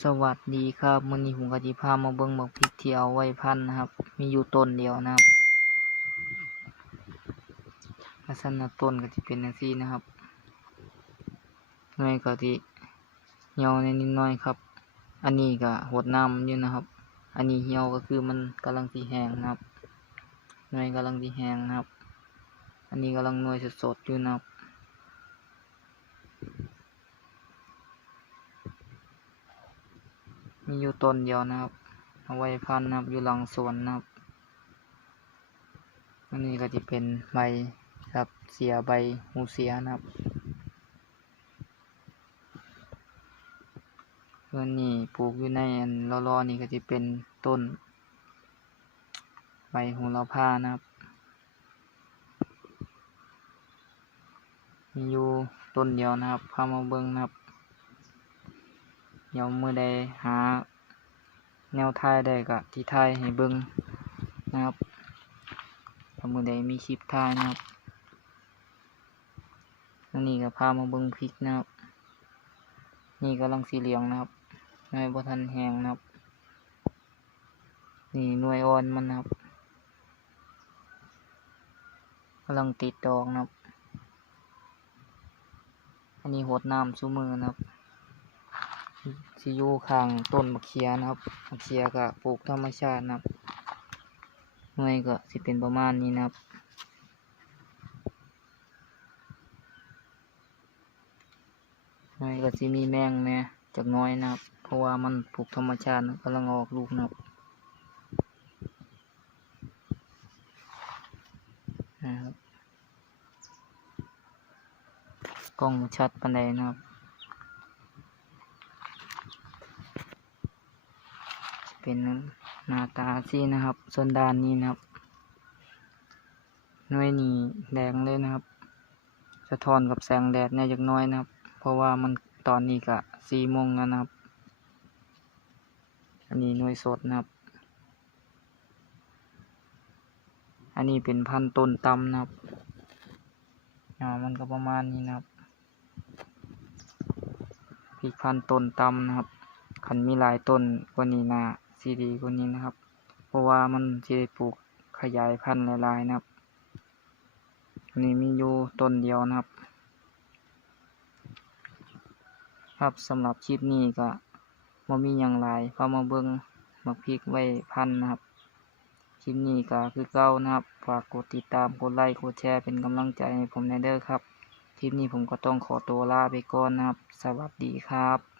สวัสดีครับมื้อนี้ผมก็สิพามาเบิ่งบักพริกที่เอาไว้พันนะครับ มีอยู่ต้นเดียวนะครับลักษณะต้นก็สิเป็นจังซี่นะครับหน่วยก็สิเหี่ยวน่นิดหน่อยครับ อันนี้ก็หดน้ำอยู่นะครับ อันนี้เหี่ยวก็คือมันกำลังสิแห้งนะครับหน่วยกำลังสิแห้งนะครับ อันนี้กำลังหน่วยสดๆอยู่นะครับ มีอยู่ต้นเดียวนะครับเอาไว้พันนะครับอยู่หลังสวนนะครับอันนี้ก็จะเป็นใบครับเสียใบหูเสียนะครับส่วนนี้ปลูกอยู่ในอันรอๆนี่ก็จะเป็นต้น ใบหูเราผ้านะครับมีอยู่ต้นเดียวนะครับพามาเบิ่งนะครับเดี๋ยวมือใดหา แนวทายได้ก็ที่ทายให้เบิ่งนะครับถ้ามือใดมีคลิปทายนะครับอันนี้ก็พามาเบิ่งพริกนะครับ นี่กำลังสีเหลืองนะครับหน่วยบทันแหงนะครับ นี่หน่วยอ่อนมันนะครับกำลังติดดอกนะครับ อันนี้หดน้ำซูมือนะครับ สิอยู่ข้างต้นมะเขือนะครับมะเขือก็ปลูกธรรมชาตินะครับหน่วยก็สิเป็นประมาณนี้นะครับหน่วยก็สิมีแมงแหน่จากน้อยนะครับ เพราะว่ามันปลูกธรรมชาติกำลังออกลูกนะครับนะครับกล้องชัดปานใดนะครับ เป็นหน้าตาสินะครับ ส่วนด้านนี้นะครับหน่วยนี้แดงเลยนะครับ สะท้อนกับแสงแดดเนี่ยจักน้อยนะครับ เพราะว่ามันตอนนี้ก็สี่โมงแล้วนะครับ อันนี้หน่วยสดนะครับ อันนี้เป็นพันธุ์ต้นตำนะครับอ่ามันก็ประมาณนี้นะครับพริกพันธุ์ต้นตำนะครับคันมีหลายต้นกว่านี้นะ ซีดีกว่านี้นะครับ เพราะว่ามันจะได้ปลูกขยายพันธุ์หลายๆนะครับนนี้มีอยู่ต้นเดียวนะครับ ครับสำหรับคลิปนี้ก็บ่มีอย่างไรพามาเบิ่งมักพริกไว้พันธุ์นะครับ คลิปนี้ก็คือเก่านะครับ ฝากกดติดตาม กดไลค์ กดแชร์ เป็นกำลังใจให้ผมในเด้อครับ คลิปนี้ผมก็ต้องขอตัวลาไปก่อนนะครับ สวัสดีครับ